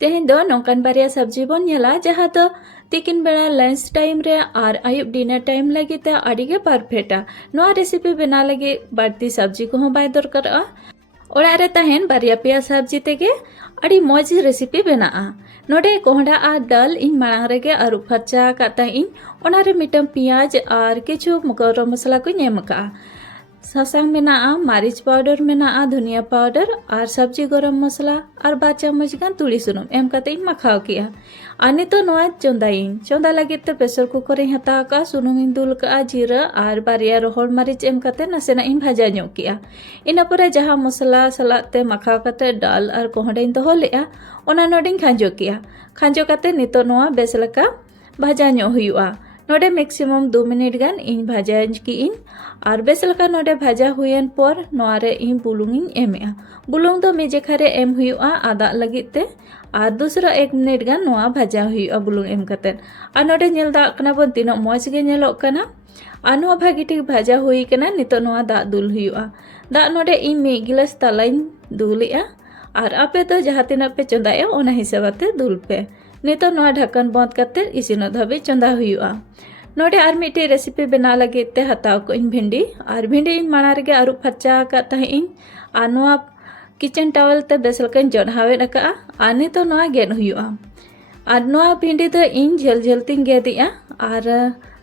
तेहें दो नौकान बारिया सब्जी बन नेला जहाँ तो तिकिन बेड़ा लंच टाइम रे और आयुब डिनर टाइम लगी ते आडिगे परफेक्टा नोआ रेसिपी बना लगी बाड़ती सब्जी को बाय दरकारा ओड़ा रे तहेन बारिया पेया सब्जी तेगे अड़ी मौज रेसिपी बना नोडे कोहड़ा आ दाल इन मांग रेगे आरु फरचा काता इन ओना रे मिटम पियाज और किछु गरम मसाला को नेम का सासांग मेना मारिच पाउडर मेना धनिया पाउडर और सब्जी गरम मसाला और 2 चम्मच गान तुड़ी सुनुम एम काते इन मखाव किया आने तो नोआ चोंदाइन चोंदा लगे ते प्रेशर कुकर इन हता का सुनुम इन दुल का जीरा और बारिया रोहड़ मारिच एम काते नसेना इन भाजा ᱧᱚᱜ किया इना परे जहां मसाला सलाते मखाव काते डाल और कोहड़ा इन दोहो लेआ ओना नोडिन खांजो किया खांजो काते नितो नोआ बेस लका भाजा ᱧᱚᱜ हुयुआ नोडे मैक्सिमम 2 मिनट गान इन भाजा की इन और बेस लका नोडे भाजा हुयन पर नोआरे इन बुलुंग इन एमेआ बुलुंग दो मेजेखारे एम हुयुआ आदा लगित ते और दूसरा 1 मिनट गान नोआ भाजा हुयुआ बुलुंग एम कते और नोडे नेल दा कना बन तिनो मौज गे नेलोक कना और नोआ भागी ठीक भाजा हुई कना नितो नोआ दा दुल हुयुआ दा नोडे इन 1 गिलास तलाइन दुलिया और आपे तो जहाँ तिना पे चंदाया ओना हिसाबते दुल पे नितो नोआ ढक्कन बंद करते इसिनो धाबी चंदा हुयुआ नोडे और मिट्टी रेसिपी बना लगे ते हताव को इन भिंडी और भिंडी इन माना रेगे आरु फरचा का तहिन और नोआ किचन टावल ते बेसलकन जड़हावे रका और नितो नोआ गेन हुयुआ और नोआ भिंडी तो इन झेल झेल तिन गेदिया और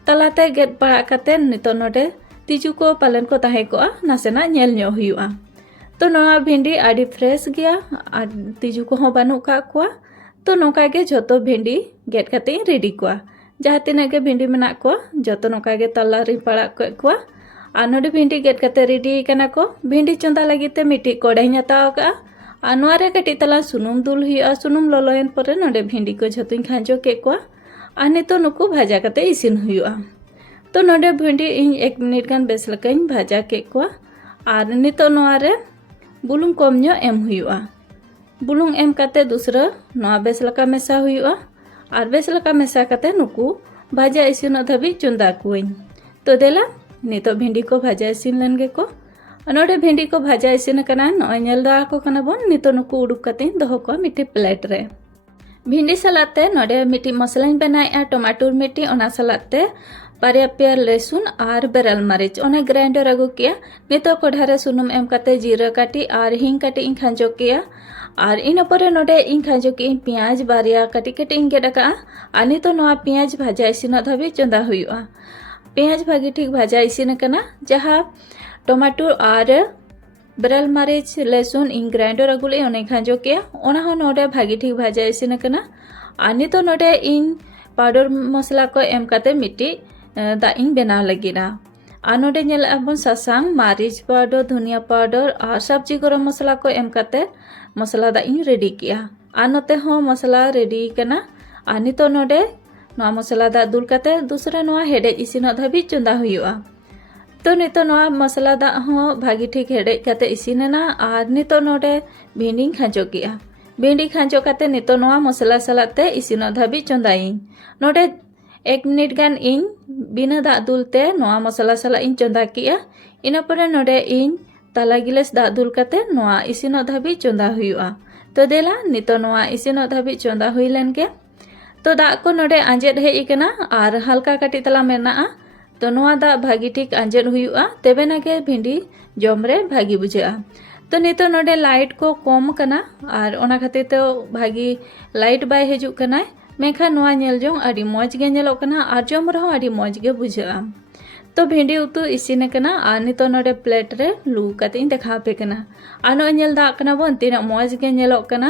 तलाते गेद पड़ा कते नितो नोडे तिजु को पालन को ताहे को नासेना नेल ᱧᱚᱜ हुयुआ तो नोआ भिंडी आडी फ्रेश गया और तिजु को बानु का कुआ तो नौका गे जोतो भिंडी गेट कते रेडी कुआ जहाँ तीना गे भिंडी मेना को जोतो नौका गे तला री पड़ा कुआ और नोडे भिंडी गेट कते रेडी कना को भिंडी चंदा लगी ते मिट्टी कोड़ाई हताव का और नोआरे कटी तला सुनुम दुल हुआ सुनुम लोलोयन परे नोडे भिंडी को जोतो खांजो के कुआ और नितो नुकु भाजा कते इसिन हुआ तो नोडे भिंडी इन 1 मिनट गान बेस लकाइन भाजा के कुआ और नितो नोआरे बुलुंग कम ᱧᱚᱜ एम हुआ बुलुंग एम काते दूसरा नोआ बेस लका मेसा हुआ और बेस लका मेसा काते नुकु भाजा इसिन धाबी चुंदा कुइन तो देला नितो भिंडी को भाजा इसिन लेनगे को नोडे भिंडी को भाजा इसिन कना नोय नेल दा को कना बोन नितो नुकु उडुक काते दोहो को मिट्टी प्लेट रे भिंडी सलाते नोडे मिट्टी मसलाइन बनाया टमाटर मिट्टी ओना सलाते बारिया पेयर लहसुन और बेरल मरीच ओना ग्राइंडर अगु किया नितो कढ़ारे सुनुम एम काते जीरा काटी और हिंग काटी इन खांजो किया और इन परे नोडे इन खांजो की पियाज बारिया काटी काटी इन गेडका और नितो नोआ पियाज भाजा इसिन धाबी चंदा हुयुआ पियाज भागी ठीक भाजा इसिन कना जहाँ टमाटर और बेरल मरीच लहसुन इन ग्राइंडर अगुले ओने खांजो किया ओना हो नोडे भागी ठीक भाजा इसिन कना और नितो नोडे इन पाउडर मसला को एम काते मिट्टी दा इन बना लगिना और नोडे नेल अबन सासांग मारिच पाउडर धनिया पाउडर और सब्जी गरम मसाला को एम काते मसाला दा इन रेडी किया और नोते हो मसाला रेडी कना और नितो नोडे नोआ मसाला दा दुल काते दूसरा नोआ हेडे इसिन धाबी चंदा हुयुआ तो नितो नोआ मसाला दा हो भागी ठीक हेडे काते इसिनना और नितो नोडे भिंडी खांजो किया भिंडी खांजो काते नितो नोआ मसाला सलाते इसिन धाबी चंदाइन नोडे 1 मिनट गान इन बिना दा दुलते नोआ मसाला सला इन चंदा किया इना परे नोडे इन तला गिलास दा दुल काते नोआ इसिन धाबी चंदा हुयुआ तो देला नितो नोआ इसिन धाबी चंदा हुई लेनगे तो दा को नोडे आंजेद हेई कना और हल्का काटी तला मेना तो नोआ दा भागी ठीक आंजेद हुयुआ तेबे नागे भिंडी जमरे भागी बुझा तो नितो नोडे लाइट को कम कना और ओना खातिर तो भागी लाइट बाय हेजु कना मेखा नोआ नेल जोंग आडी मौज गे नेलोक कना और जम रहो आडी मौज गे बुझा तो भिंडी उतु इसिन कना और नितो नोडे प्लेट रे लू काते इन देखा पे कना और नो नेल दा कना बोन तिना मौज गे नेलोक कना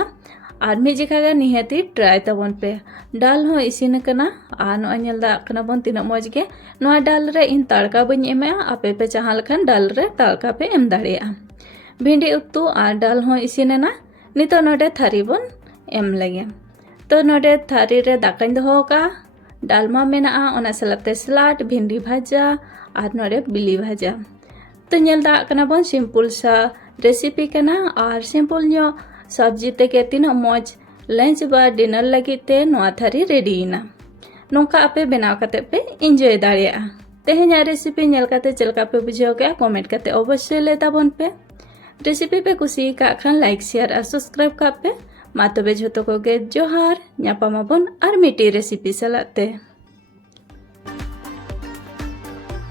और मी जिखा गे निहती ट्राई तबन पे डाल हो इसिन कना और नो नेल दा कना बोन तिना मौज गे नोआ डाल रे इन तड़का बन एमे आपे पे चाहा लखन डाल रे तड़का पे एम दाड़िया भिंडी उतु और डाल हो इसिनना नितो नोडे थारी बन एम लगे तो नोडे थारी रे दाकाइन दोहो का डालमा मेना ओना सलाते सलाद भिंडी भाजा और नोडे बिली भाजा तो नेल दा कना बन सिंपल सा रेसिपी कना और सिंपल ᱧᱚ सब्जी ते तीना मौज लंच बा डिनर लगी ते नोआ थारी रेडी ना नोंका आपे बनाव काते पे एंजॉय दाड़िया तेहेኛ रेसिपी नेल काते चलका पे बुझाव के कमेंट काते अवश्य ले ताबन पे रेसिपी पे कुसी का खान लाइक शेयर और सब्सक्राइब का पे मा तबे झोतो कोगे जोहार, ᱧᱟᱯᱟᱢᱟᱵᱚᱱ ᱟᱨ ᱢᱤᱫᱴᱤᱡ ᱨᱮᱥᱤᱯᱤ ᱥᱟᱞᱟᱜ ᱛᱮ।